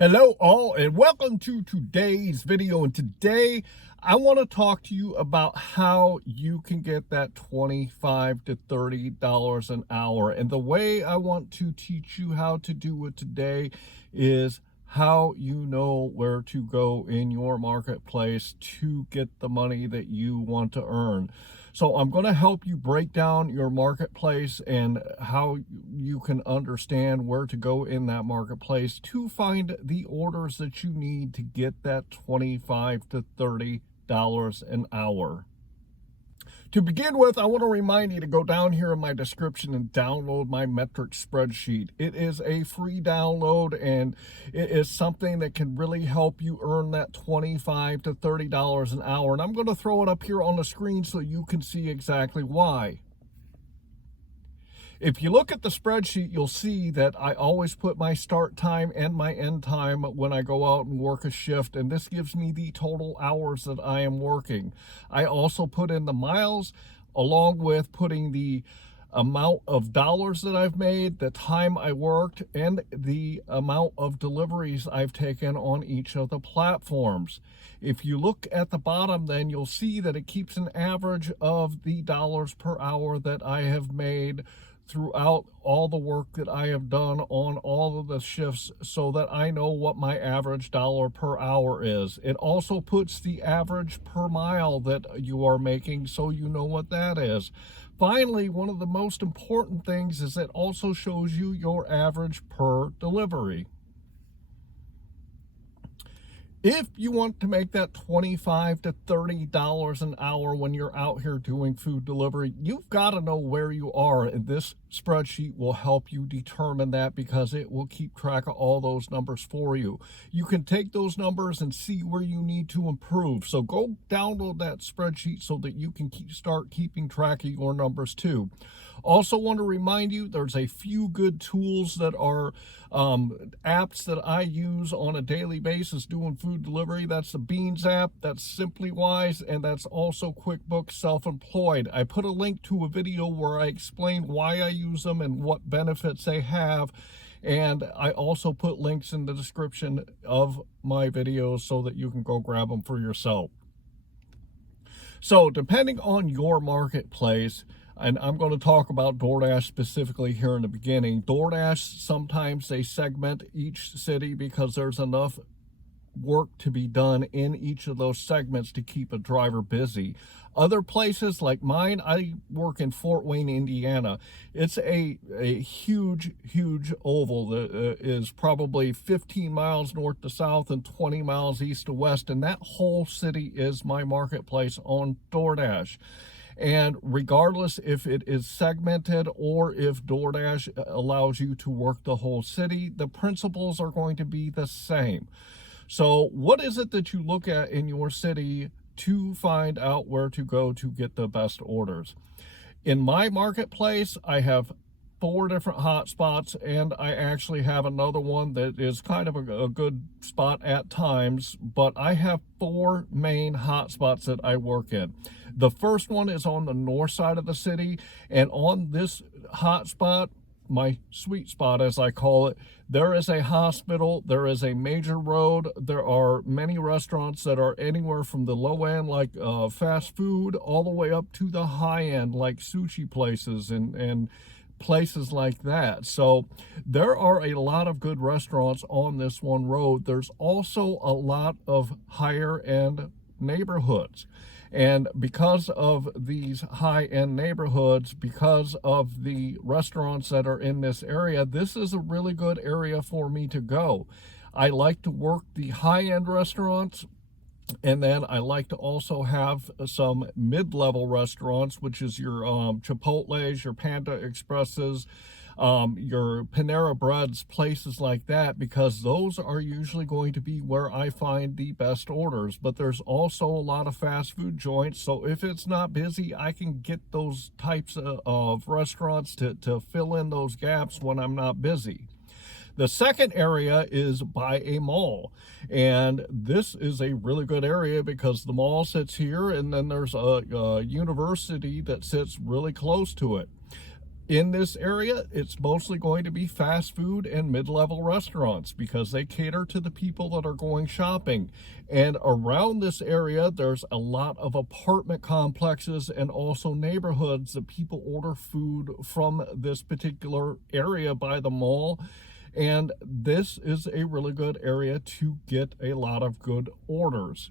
Hello all and welcome to today's video. And today I want to talk to you about how you can get that $25 to $30 an hour. And the way I want to teach you how to do it today is how you know where to go in your marketplace to get the money that you want to earn. So I'm going to help you break down your marketplace and how you can understand where to go in that marketplace to find the orders that you need to get that $25 to $30 an hour. To begin with, I want to remind you to go down here in my description and download my metric spreadsheet. It is a free download and it is something that can really help you earn that $25 to $30 an hour. And I'm going to throw it up here on the screen so you can see exactly why. If you look at the spreadsheet, you'll see that I always put my start time and my end time when I go out and work a shift, and this gives me the total hours that I am working. I also put in the miles along with putting the amount of dollars that I've made, the time I worked, and the amount of deliveries I've taken on each of the platforms. If you look at the bottom, then you'll see that it keeps an average of the dollars per hour that I have made throughout all the work that I have done on all of the shifts so that I know what my average dollar per hour is. It also puts the average per mile that you are making so you know what that is. Finally, one of the most important things is it also shows you your average per delivery. If you want to make that $25 to $30 an hour when you're out here doing food delivery, you've got to know where you are, and this spreadsheet will help you determine that because it will keep track of all those numbers for you. You can take those numbers and see where you need to improve. So go download that spreadsheet so that you can start keeping track of your numbers too. Also want to remind you there's a few good tools that are apps that I use on a daily basis doing food delivery. That's the Beans app, that's Simply Wise, and that's also QuickBooks Self-Employed. I put a link to a video where I explain why I use them and what benefits they have. And I also put links in the description of my videos so that you can go grab them for yourself. So depending on your marketplace, and I'm going to talk about DoorDash specifically here in the beginning. DoorDash, sometimes they segment each city because there's enough work to be done in each of those segments to keep a driver busy. Other places like mine, I work in Fort Wayne, Indiana. It's a huge oval that is probably 15 miles north to south and 20 miles east to west, and that whole city is my marketplace on DoorDash. And regardless if it is segmented or if DoorDash allows you to work the whole city, the principles are going to be the same. So what is it that you look at in your city to find out where to go to get the best orders? In my marketplace, I have 4 different hot spots, and I actually have another one that is kind of a good spot at times, but I have 4 main hot spots that I work in. The first one is on the north side of the city, and on this hot spot, my sweet spot as I call it, there is a hospital, there is a major road, there are many restaurants that are anywhere from the low end like fast food all the way up to the high end like sushi places and places like that. So there are a lot of good restaurants on this one road. There's also a lot of higher end neighborhoods. And because of these high-end neighborhoods, because of the restaurants that are in this area, this is a really good area for me to go. I like to work the high-end restaurants, and then I like to also have some mid-level restaurants, which is your Chipotle's, your Panda Expresses, your Panera Breads, places like that, because those are usually going to be where I find the best orders. But there's also a lot of fast food joints, so if it's not busy, I can get those types of restaurants to fill in those gaps when I'm not busy. The second area is by a mall, and this is a really good area because the mall sits here, and then there's a university that sits really close to it. In this area, it's mostly going to be fast food and mid-level restaurants because they cater to the people that are going shopping. And around this area, there's a lot of apartment complexes and also neighborhoods that people order food from this particular area by the mall. And this is a really good area to get a lot of good orders.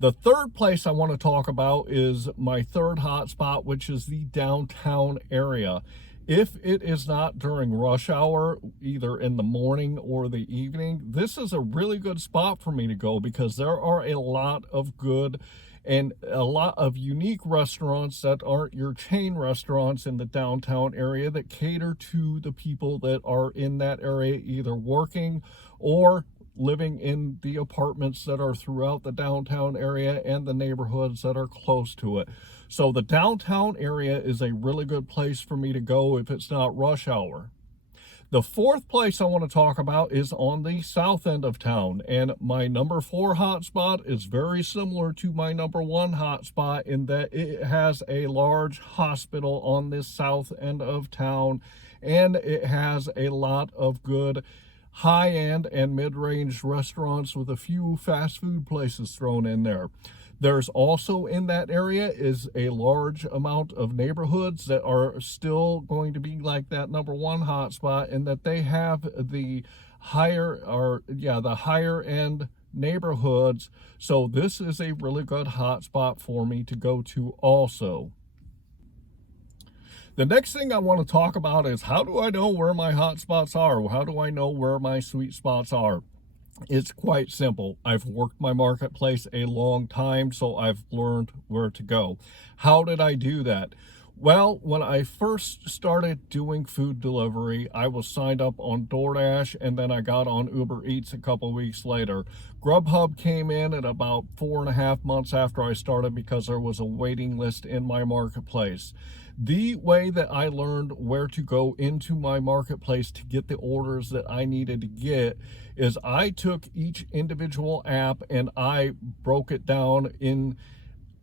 The third place I want to talk about is my third hotspot, which is the downtown area. If it is not during rush hour, either in the morning or the evening, this is a really good spot for me to go because there are a lot of good and a lot of unique restaurants that aren't your chain restaurants in the downtown area that cater to the people that are in that area, either working or living in the apartments that are throughout the downtown area and the neighborhoods that are close to it. So the downtown area is a really good place for me to go if it's not rush hour. The fourth place I want to talk about is on the south end of town, and my number 4 hotspot is very similar to my number 1 hotspot in that it has a large hospital on this south end of town, and it has a lot of good high-end and mid-range restaurants with a few fast food places thrown in there. There's also in that area is a large amount of neighborhoods that are still going to be like that number 1 hotspot, in that they have the higher end neighborhoods. So this is a really good hotspot for me to go to also. The next thing I want to talk about is, how do I know where my hot spots are? How do I know where my sweet spots are? It's quite simple. I've worked my marketplace a long time, so I've learned where to go. How did I do that? Well, when I first started doing food delivery, I was signed up on DoorDash, and then I got on Uber Eats a couple weeks later. GrubHub came in at about 4.5 months after I started because there was a waiting list in my marketplace. The way that I learned where to go into my marketplace to get the orders that I needed to get is I took each individual app and I broke it down in.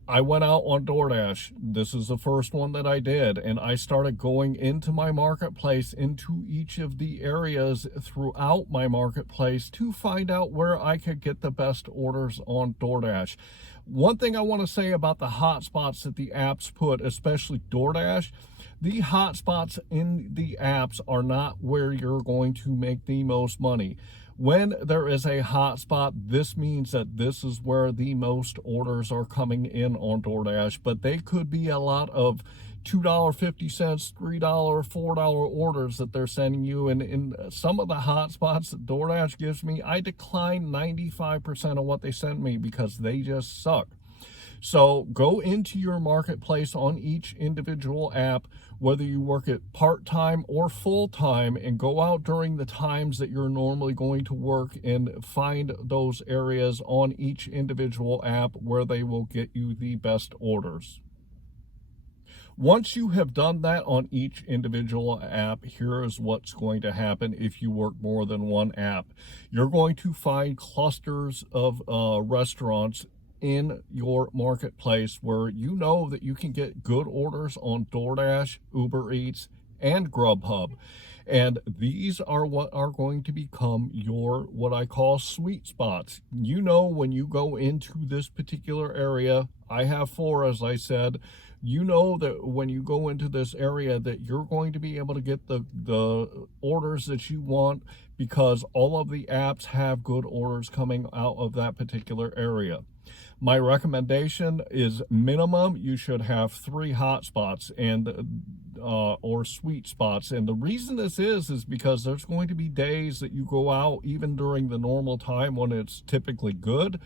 I went out on DoorDash. This is the first one that I did, and I started going into my marketplace, into each of the areas throughout my marketplace to find out where I could get the best orders on DoorDash. One thing I want to say about the hotspots that the apps put, especially DoorDash, the hotspots in the apps are not where you're going to make the most money. When there is a hotspot, this means that this is where the most orders are coming in on DoorDash, but they could be a lot of $2.50, $3, $4 orders that they're sending you. And in some of the hotspots that DoorDash gives me, I decline 95% of what they send me because they just suck. So go into your marketplace on each individual app, whether you work it part-time or full-time, and go out during the times that you're normally going to work and find those areas on each individual app where they will get you the best orders. Once you have done that on each individual app, here is what's going to happen if you work more than one app. You're going to find clusters of restaurants in your marketplace where you know that you can get good orders on DoorDash, Uber Eats, and GrubHub. And these are what are going to become your, what I call, sweet spots. You know, when you go into this particular area, I have 4, as I said, you know that when you go into this area that you're going to be able to get the orders that you want because all of the apps have good orders coming out of that particular area. My recommendation is minimum you should have 3 hotspots and or sweet spots. And the reason this is because there's going to be days that you go out even during the normal time when it's typically good.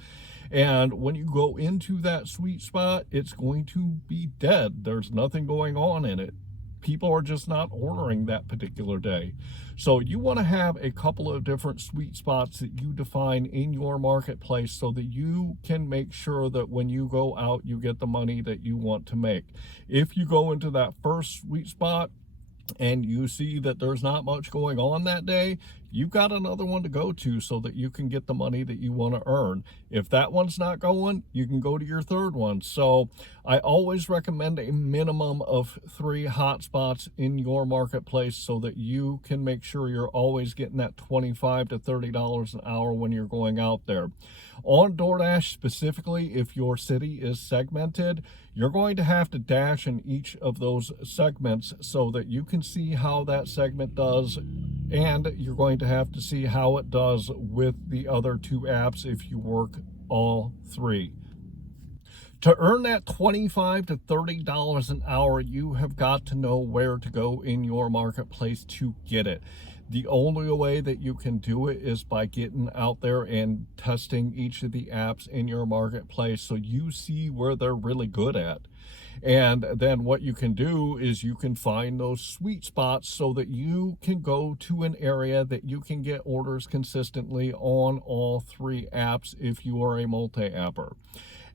And when you go into that sweet spot, it's going to be dead. There's nothing going on in it. People are just not ordering that particular day. So you want to have a couple of different sweet spots that you define in your marketplace so that you can make sure that when you go out, you get the money that you want to make. If you go into that first sweet spot and you see that there's not much going on that day, you've got another one to go to so that you can get the money that you want to earn. If that one's not going, you can go to your third one. So I always recommend a minimum of 3 hotspots in your marketplace so that you can make sure you're always getting that $25 to $30 an hour when you're going out there. On DoorDash specifically, if your city is segmented, you're going to have to dash in each of those segments so that you can see how that segment does, and you're going to have to see how it does with the other 2 apps if you work all 3. To earn that $25 to $30 an hour, you have got to know where to go in your marketplace to get it. The only way that you can do it is by getting out there and testing each of the apps in your marketplace so you see where they're really good at. And then what you can do is you can find those sweet spots so that you can go to an area that you can get orders consistently on all 3 apps if you are a multi-apper.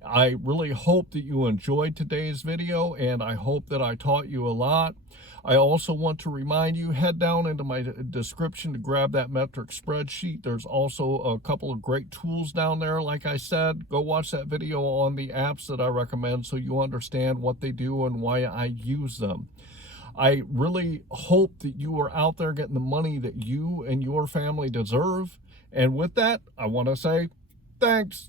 I really hope that you enjoyed today's video, and I hope that I taught you a lot. I also want to remind you, head down into my description to grab that metric spreadsheet. There's also a couple of great tools down there. Like I said, go watch that video on the apps that I recommend so you understand what they do and why I use them. I really hope that you are out there getting the money that you and your family deserve. And with that, I want to say thanks.